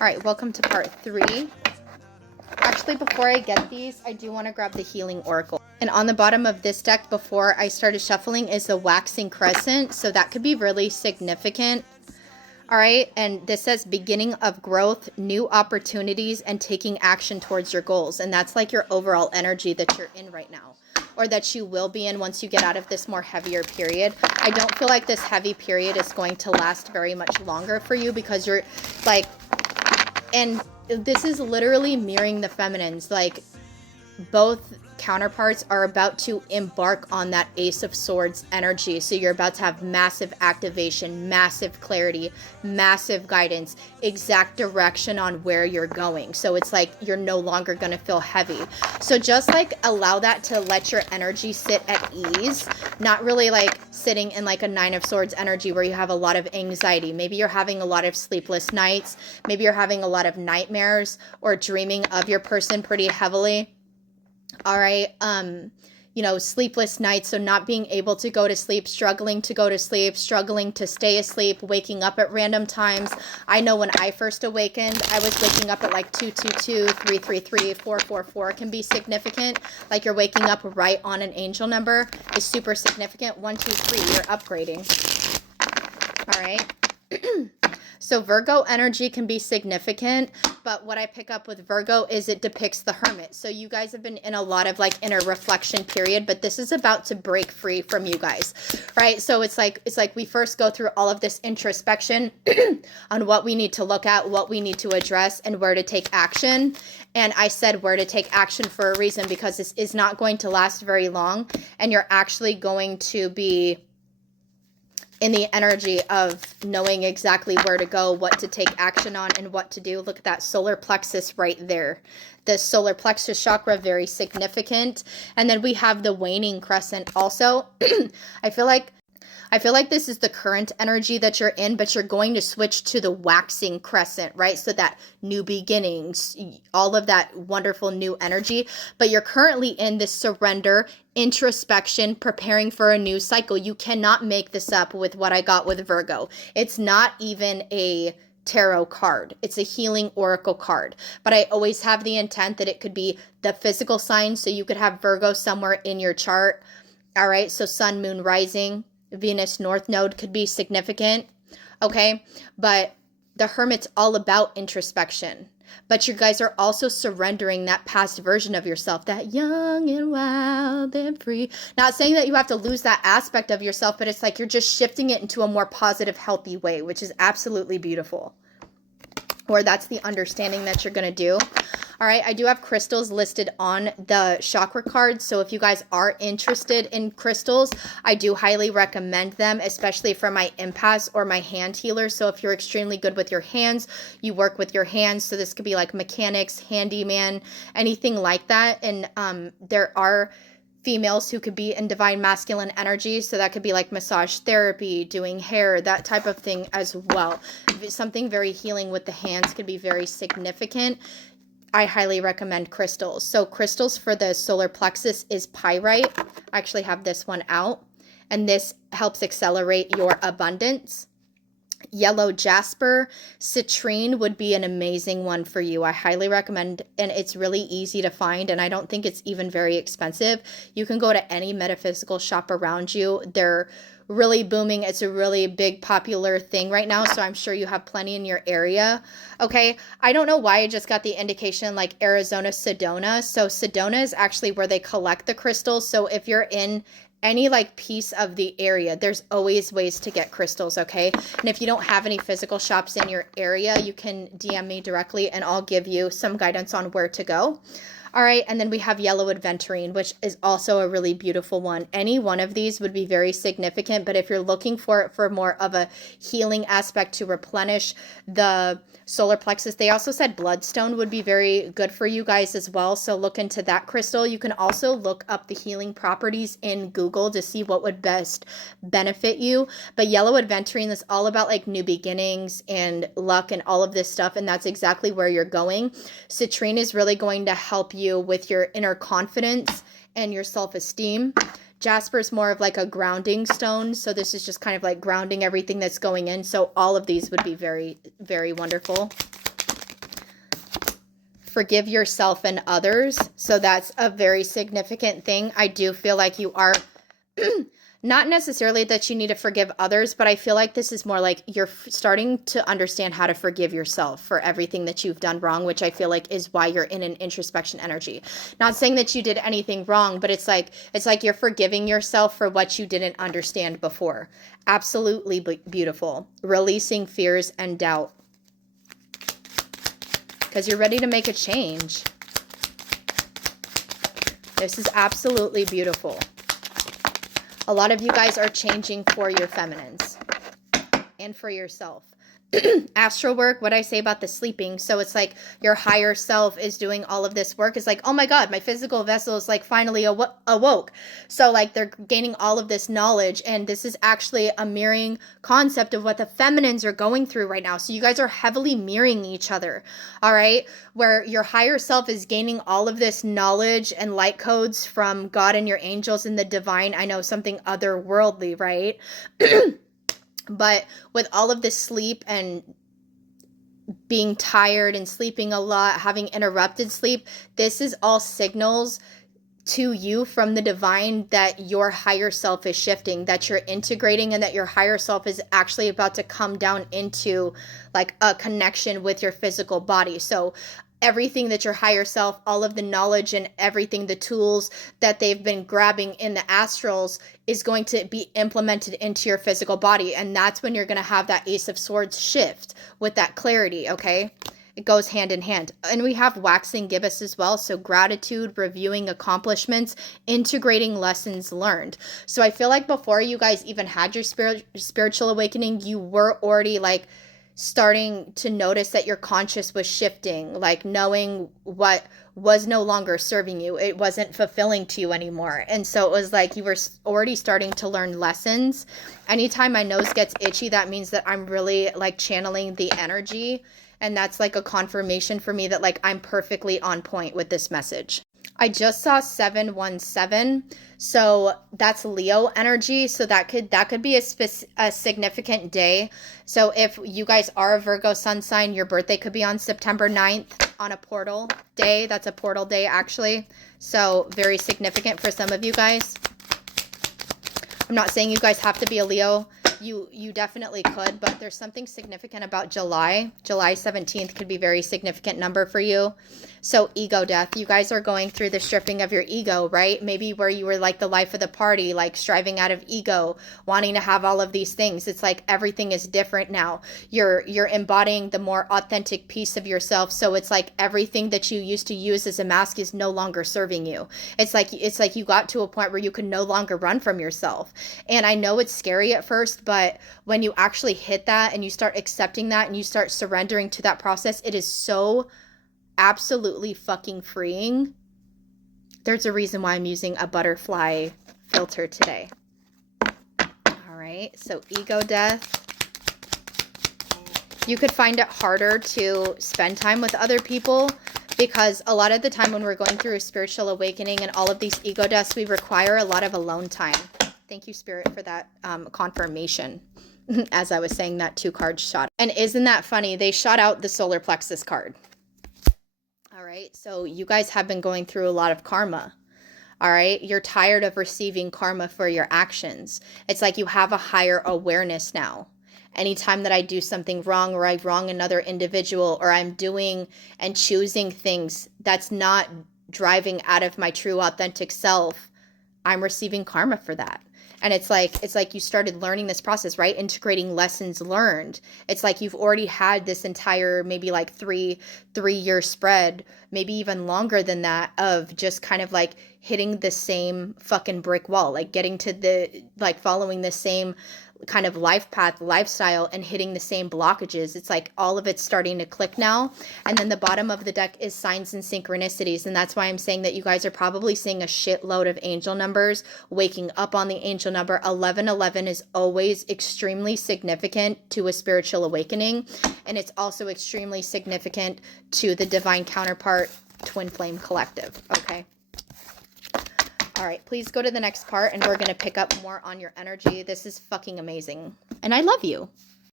All right, welcome to part 3. Actually, before I get these, I do want to grab the Healing Oracle. And on the bottom of this deck, before I started shuffling, is the Waxing Crescent. So that could be really significant. All right, and this says beginning of growth, new opportunities, and taking action towards your goals. And that's like your overall energy that you're in right now, or that you will be in once you get out of this more heavier period. I don't feel like this heavy period is going to last very much longer for you, because you're like, and this is literally mirroring the feminines. Like, both counterparts are about to embark on that Ace of Swords energy. So you're about to have massive activation, massive clarity, massive guidance, exact direction on where you're going. So it's like you're no longer going to feel heavy. So just like allow that to let your energy sit at ease, not really like sitting in like a Nine of Swords energy where you have a lot of anxiety. Maybe you're having a lot of sleepless nights. Maybe you're having a lot of nightmares or dreaming of your person pretty heavily. All right. You know, sleepless nights. So not being able to go to sleep, struggling to go to sleep, struggling to stay asleep, waking up at random times. I know when I first awakened, I was waking up at like 222, 333, 444 can be significant. Like you're waking up right on an angel number is super significant. 123, you're upgrading. All right. So Virgo energy can be significant, but what I pick up with Virgo is it depicts the Hermit. So you guys have been in a lot of like inner reflection period, but this is about to break free from you guys, right? So it's like we first go through all of this introspection on what we need to look at, what we need to address, and where to take action. And I said where to take action for a reason, because this is not going to last very long, and you're actually going to be in the energy of knowing exactly where to go, what to take action on, and what to do. Look at that solar plexus right there. The solar plexus chakra, very significant. And then we have the waning crescent also. I feel like this is the current energy that you're in, but you're going to switch to the waxing crescent, right? So that new beginnings, all of that wonderful new energy, but you're currently in this surrender, introspection, preparing for a new cycle. You cannot make this up with what I got with Virgo. It's not even a tarot card. It's a healing oracle card, but I always have the intent that it could be the physical sign. So you could have Virgo somewhere in your chart. All right. So sun, moon, rising, Venus North Node could be significant, okay? But the Hermit's all about introspection. But you guys are also surrendering that past version of yourself, that young and wild and free. Not saying that you have to lose that aspect of yourself, but it's like you're just shifting it into a more positive, healthy way, which is absolutely beautiful. Or that's the understanding that you're going to do. All right, I do have crystals listed on the chakra cards. So if you guys are interested in crystals, I do highly recommend them, especially for my empaths or my hand healers. So if you're extremely good with your hands, you work with your hands. So this could be like mechanics, handyman, anything like that. And there are females who could be in divine masculine energy. So that could be like massage therapy, doing hair, that type of thing as well. Something very healing with the hands could be very significant. I highly recommend crystals. So crystals for the solar plexus is pyrite. I actually have this one out, and this helps accelerate your abundance. Yellow jasper, citrine would be an amazing one for you. I highly recommend, and it's really easy to find, and I don't think it's even very expensive. You can go to any metaphysical shop around you. They're really booming. It's a really big popular thing right now, so I'm sure you have plenty in your area. Okay, I don't know why I just got the indication like Arizona Sedona. So Sedona is actually where they collect the crystals. So if you're in any like piece of the area, there's always ways to get crystals, okay? And if you don't have any physical shops in your area, you can DM me directly and I'll give you some guidance on where to go. All right, and then we have yellow aventurine, which is also a really beautiful one. Any one of these would be very significant, but if you're looking for it for more of a healing aspect to replenish the solar plexus, they also said bloodstone would be very good for you guys as well, so look into that crystal. You can also look up the healing properties in Google to see what would best benefit you, but yellow aventurine is all about like new beginnings and luck and all of this stuff, and that's exactly where you're going. Citrine is really going to help you with your inner confidence and your self-esteem. Jasper's more of like a grounding stone, so this is just kind of like grounding everything that's going in. So all of these would be very, very wonderful. forgive yourself and others. So that's a very significant thing. I do feel like you are not necessarily that you need to forgive others, but I feel like this is more like you're starting to understand how to forgive yourself for everything that you've done wrong, which I feel like is why you're in an introspection energy. Not saying that you did anything wrong, but it's like you're forgiving yourself for what you didn't understand before. Absolutely beautiful. Releasing fears and doubt. Because you're ready to make a change. This is absolutely beautiful. A lot of you guys are changing for your feminines and for yourself. Astral work, what I say about the sleeping. So it's like your higher self is doing all of this work. It's like, oh my God, my physical vessel is like finally awoke. So like they're gaining all of this knowledge. And this is actually a mirroring concept of what the feminines are going through right now. So you guys are heavily mirroring each other. All right. Where your higher self is gaining all of this knowledge and light codes from God and your angels and the divine. I know, something otherworldly, right? But with all of this sleep and being tired and sleeping a lot, having interrupted sleep, this is all signals to you from the divine that your higher self is shifting, that you're integrating, and that your higher self is actually about to come down into like a connection with your physical body. So everything that your higher self, all of the knowledge and everything, the tools that they've been grabbing in the astrals is going to be implemented into your physical body. And that's when you're going to have that Ace of Swords shift with that clarity, okay? It goes hand in hand. And we have waxing gibbous as well. So gratitude, reviewing accomplishments, integrating lessons learned. So I feel like before you guys even had your spiritual awakening, you were already like starting to notice that your conscious was shifting, like knowing what was no longer serving you. It wasn't fulfilling to you anymore. And so it was like you were already starting to learn lessons. Anytime my nose gets itchy, that means that I'm really like channeling the energy. And that's like a confirmation for me that like I'm perfectly on point with this message. I just saw 717. So that's Leo energy. So that could be a significant day. So if you guys are a Virgo sun sign, your birthday could be on September 9th on a portal day. That's a portal day actually. So very significant for some of you guys. I'm not saying you guys have to be a Leo. You definitely could, but there's something significant about July. July 17th could be a very significant number for you. So ego death. You guys are going through the stripping of your ego, right? Maybe where you were like the life of the party, like striving out of ego, wanting to have all of these things. It's like everything is different now. You're embodying the more authentic piece of yourself. So it's like everything that you used to use as a mask is no longer serving you. It's like you got to a point where you can no longer run from yourself. And I know it's scary at first, but when you actually hit that and you start accepting that and you start surrendering to that process, it is so absolutely fucking freeing. There's a reason why I'm using a butterfly filter today. All right, so ego death. You could find it harder to spend time with other people because a lot of the time when we're going through a spiritual awakening and all of these ego deaths, we require a lot of alone time. Thank you, Spirit, for that confirmation. As I was saying, that 2 cards shot. And isn't that funny? They shot out the solar plexus card. All right. So you guys have been going through a lot of karma. All right. You're tired of receiving karma for your actions. It's like you have a higher awareness now. Anytime that I do something wrong or I wrong another individual or I'm doing and choosing things that's not driving out of my true authentic self, I'm receiving karma for that. And it's like you started learning this process, right? Integrating lessons learned. It's like you've already had this entire maybe like three-year spread, maybe even longer than that, of just kind of like hitting the same fucking brick wall, like getting to the, like following the same kind of life path, lifestyle, and hitting the same blockages. It's like all of it's starting to click now. And then the bottom of the deck is signs and synchronicities. And that's why I'm saying that you guys are probably seeing a shitload of angel numbers, waking up on the angel number. 1111 is always extremely significant to a spiritual awakening. And it's also extremely significant to the divine counterpart, Twin Flame Collective. Okay. All right, please go to the next part and we're going to pick up more on your energy. This is fucking amazing. And I love you.